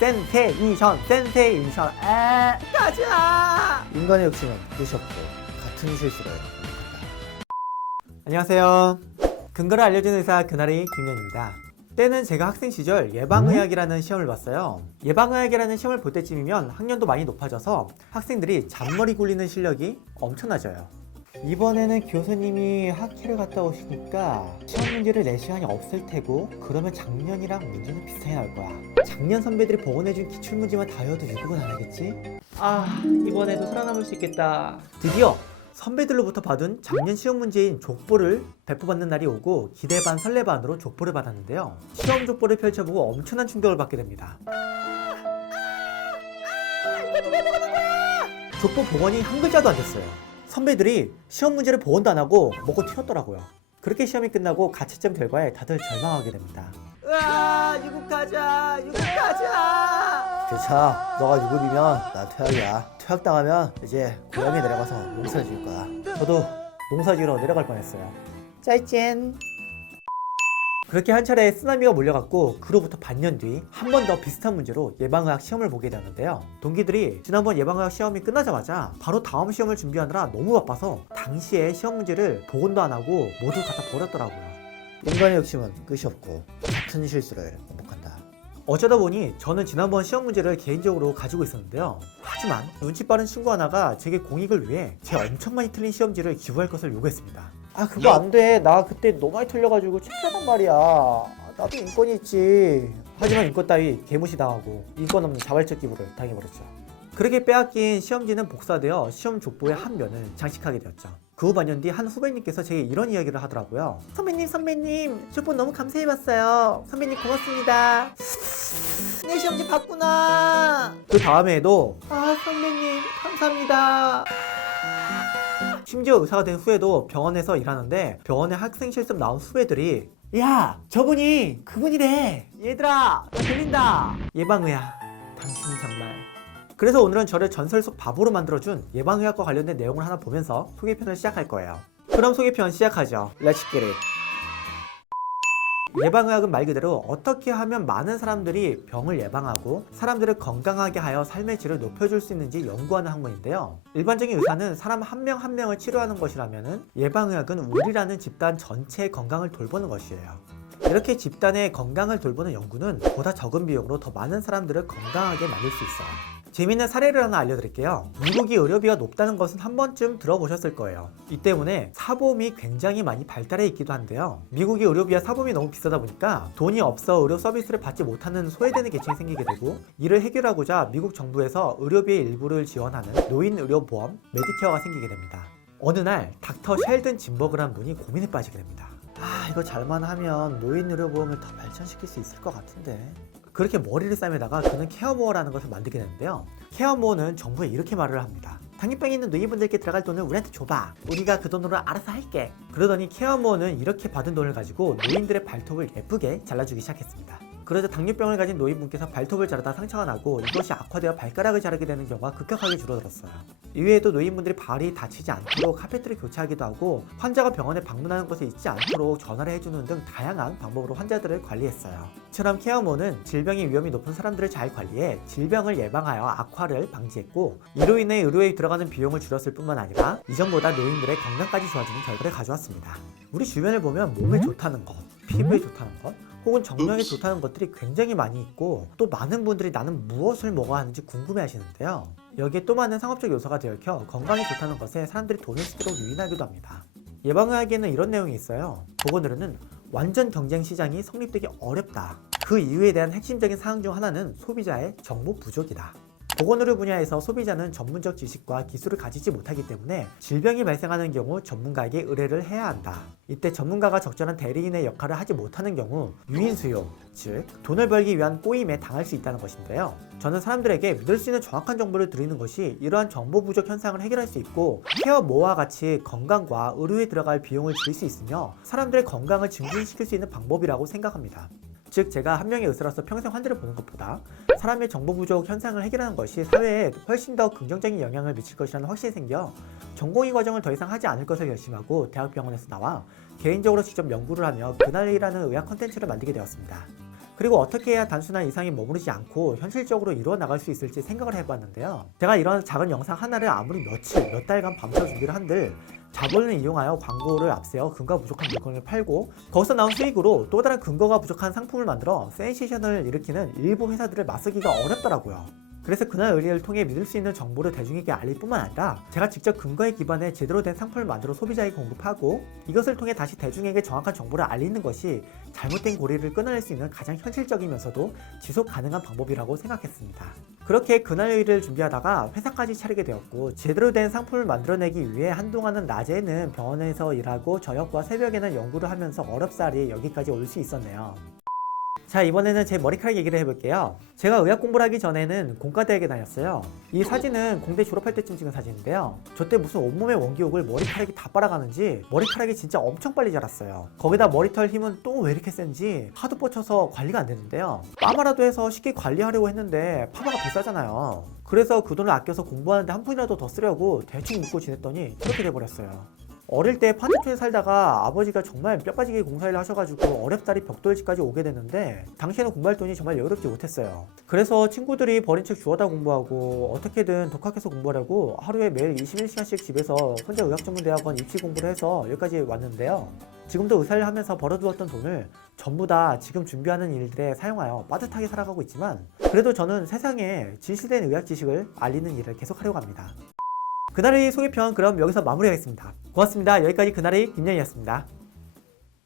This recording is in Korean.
센세이션 가자. 인간의 욕심은 끝이 없고 같은 실수를 반복한다. 안녕하세요. 근거를 알려준 의사 그날의 김현입니다. 때는 제가 학생 시절 예방의학이라는 시험을 봤어요. 예방의학이라는 시험을 볼 때쯤이면 학년도 많이 높아져서 학생들이 잔머리 굴리는 실력이 엄청나져요. 이번에는 교수님이 학회를 갔다 오시니까 시험 문제를 낼 시간이 없을 테고, 그러면 작년이랑 문제는 비슷하게 나올 거야. 작년 선배들이 복원해준 기출문제만 다 외워도 6급은 안 하겠지? 이번에도 살아남을 수 있겠다. 드디어 선배들로부터 받은 작년 시험 문제인 족보를 배포받는 날이 오고, 기대 반 설레 반으로 족보를 받았는데요. 시험 족보를 펼쳐보고 엄청난 충격을 받게 됩니다. 이거 누가 먹는 거야? 족보 복원이 한 글자도 안 됐어요. 선배들이 시험 문제를 복원도 안 하고 먹고 튀었더라고요. 그렇게 시험이 끝나고 가채점 결과에 다들 절망하게 됩니다. 유급 가자. 괜찮아. 너가 유급이면 나 퇴학이야. 퇴학당하면 이제 고향에 내려가서 농사 지을 거야. 저도 농사 지으러 내려갈 뻔했어요. 짜이젠. 그렇게 한 차례 쓰나미가 몰려갔고, 그로부터 반년 뒤 한 번 더 비슷한 문제로 예방의학 시험을 보게 되었는데요. 동기들이 지난번 예방의학 시험이 끝나자마자 바로 다음 시험을 준비하느라 너무 바빠서 당시에 시험 문제를 복원도 안 하고 모두 갖다 버렸더라고요. 인간의 욕심은 끝이 없고 같은 실수를 반복한다. 어쩌다 보니 저는 지난번 시험 문제를 개인적으로 가지고 있었는데요. 하지만 눈치 빠른 친구 하나가 제게 공익을 위해 제 엄청 많이 틀린 시험지를 기부할 것을 요구했습니다. 그거 안 돼. 나 그때 너무 많이 틀려가지고 창피하단 말이야. 나도 인권이 있지. 하지만 인권 따위 개무시당하고 인권 없는 자발적 기부를 당해버렸죠. 그렇게 빼앗긴 시험지는 복사되어 시험 족보의 한 면을 장식하게 되었죠. 그 후 반년 뒤 한 후배님께서 제게 이런 이야기를 하더라고요. 선배님 족보 너무 감사해봤어요. 선배님 고맙습니다. 내 시험지 봤구나. 그 다음에도 선배님 감사합니다. 심지어 의사가 된 후에도 병원에서 일하는데, 병원에 학생 실습 나온 후배들이 야, 저분이 그분이래. 얘들아, 나 들린다. 예방의학, 당신이 정말. 그래서 오늘은 저를 전설 속 바보로 만들어준 예방의학과 관련된 내용을 하나 보면서 소개편을 시작할 거예요. 그럼 소개편 시작하죠. Let's get it. 예방의학은 말 그대로 어떻게 하면 많은 사람들이 병을 예방하고 사람들을 건강하게 하여 삶의 질을 높여줄 수 있는지 연구하는 학문인데요. 일반적인 의사는 사람 한 명 한 명을 치료하는 것이라면, 예방의학은 우리라는 집단 전체의 건강을 돌보는 것이에요. 이렇게 집단의 건강을 돌보는 연구는 보다 적은 비용으로 더 많은 사람들을 건강하게 만들 수 있어요. 재미있는 사례를 하나 알려드릴게요. 미국이 의료비가 높다는 것은 한 번쯤 들어보셨을 거예요. 이 때문에 사보험이 굉장히 많이 발달해 있기도 한데요. 미국의 의료비와 사보험이 너무 비싸다 보니까 돈이 없어 의료 서비스를 받지 못하는 소외되는 계층이 생기게 되고, 이를 해결하고자 미국 정부에서 의료비의 일부를 지원하는 노인의료보험 메디케어가 생기게 됩니다. 어느 날 닥터 셸든 진버그라는 분이 고민에 빠지게 됩니다. 이거 잘만 하면 노인의료보험을 더 발전시킬 수 있을 것 같은데. 그렇게 머리를 싸매다가 그는 케어모어라는 것을 만들게 되는데요. 케어모어는 정부에 이렇게 말을 합니다. 당뇨병이 있는 노인분들께 들어갈 돈을 우리한테 줘봐. 우리가 그 돈으로 알아서 할게. 그러더니 케어모어는 이렇게 받은 돈을 가지고 노인들의 발톱을 예쁘게 잘라주기 시작했습니다. 그러자 당뇨병을 가진 노인분께서 발톱을 자르다 상처가 나고 이것이 악화되어 발가락을 자르게 되는 경우가 급격하게 줄어들었어요. 이외에도 노인분들이 발이 다치지 않도록 카페트를 교체하기도 하고, 환자가 병원에 방문하는 곳에 있지 않도록 전화를 해주는 등 다양한 방법으로 환자들을 관리했어요. 이처럼 케어모는 질병의 위험이 높은 사람들을 잘 관리해 질병을 예방하여 악화를 방지했고, 이로 인해 의료에 들어가는 비용을 줄였을 뿐만 아니라 이전보다 노인들의 건강까지 좋아지는 결과를 가져왔습니다. 우리 주변을 보면 몸에 좋다는 것, 피부에 좋다는 것, 혹은 정력에 좋다는 것들이 굉장히 많이 있고, 또 많은 분들이 나는 무엇을 먹어야 하는지 궁금해 하시는데요. 여기에 또 많은 상업적 요소가 되어켜 건강에 좋다는 것에 사람들이 돈을 쓰도록 유인하기도 합니다. 예방의학에는 이런 내용이 있어요. 보건의료는 완전 경쟁 시장이 성립되기 어렵다. 그 이유에 대한 핵심적인 사항 중 하나는 소비자의 정보 부족이다. 보건의료 분야에서 소비자는 전문적 지식과 기술을 가지지 못하기 때문에 질병이 발생하는 경우 전문가에게 의뢰를 해야 한다. 이때 전문가가 적절한 대리인의 역할을 하지 못하는 경우 유인 수요, 즉 돈을 벌기 위한 꼬임에 당할 수 있다는 것인데요. 저는 사람들에게 믿을 수 있는 정확한 정보를 드리는 것이 이러한 정보 부족 현상을 해결할 수 있고, 케어모어와 같이 건강과 의료에 들어갈 비용을 줄일 수 있으며 사람들의 건강을 증진시킬 수 있는 방법이라고 생각합니다. 즉, 제가 한 명의 의사로서 평생 환자를 보는 것보다 사람의 정보 부족 현상을 해결하는 것이 사회에 훨씬 더 긍정적인 영향을 미칠 것이라는 확신이 생겨 전공의 과정을 더 이상 하지 않을 것을 결심하고 대학병원에서 나와 개인적으로 직접 연구를 하며 그날이라는 의학 콘텐츠를 만들게 되었습니다. 그리고 어떻게 해야 단순한 이상이 머무르지 않고 현실적으로 이루어 나갈 수 있을지 생각을 해봤는데요. 제가 이런 작은 영상 하나를 아무리 며칠, 몇 달간 밤새 준비를 한들 자본을 이용하여 광고를 앞세워 근거가 부족한 물건을 팔고 거기서 나온 수익으로 또 다른 근거가 부족한 상품을 만들어 센세이션을 일으키는 일부 회사들을 맞서기가 어렵더라고요. 그래서 그날 의뢰를 통해 믿을 수 있는 정보를 대중에게 알릴 뿐만 아니라 제가 직접 근거에 기반해 제대로 된 상품을 만들어 소비자에게 공급하고 이것을 통해 다시 대중에게 정확한 정보를 알리는 것이 잘못된 고리를 끊어낼 수 있는 가장 현실적이면서도 지속 가능한 방법이라고 생각했습니다. 그렇게 그날 의뢰를 준비하다가 회사까지 차리게 되었고 제대로 된 상품을 만들어내기 위해 한동안은 낮에는 병원에서 일하고 저녁과 새벽에는 연구를 하면서 어렵사리 여기까지 올 수 있었네요. 자, 이번에는 제 머리카락 얘기를 해볼게요. 제가 의학 공부를 하기 전에는 공과대학에 다녔어요. 이 사진은 공대 졸업할 때쯤 찍은 사진인데요. 저 때 무슨 온몸의 원기옥을 머리카락이 다 빨아가는지 머리카락이 진짜 엄청 빨리 자랐어요. 거기다 머리털 힘은 또 왜 이렇게 센지 하도 뻗쳐서 관리가 안 되는데요. 파마라도 해서 쉽게 관리하려고 했는데 파마가 비싸잖아요. 그래서 그 돈을 아껴서 공부하는데 한 푼이라도 더 쓰려고 대충 묶고 지냈더니 이렇게 돼버렸어요. 어릴 때 판교촌에 살다가 아버지가 정말 뼈 빠지게 공사일을 하셔가지고 어렵사리 벽돌집까지 오게 됐는데 당시에는 공부할 돈이 정말 여유롭지 못했어요. 그래서 친구들이 버린 책 주워다 공부하고 어떻게든 독학해서 공부하려고 하루에 매일 21시간씩 집에서 혼자 의학전문대학원 입시 공부를 해서 여기까지 왔는데요. 지금도 의사를 하면서 벌어두었던 돈을 전부 다 지금 준비하는 일들에 사용하여 빠듯하게 살아가고 있지만 그래도 저는 세상에 진실된 의학 지식을 알리는 일을 계속하려고 합니다. 그날의 소개편 그럼 여기서 마무리하겠습니다. 고맙습니다. 여기까지 그날의 김연이었습니다.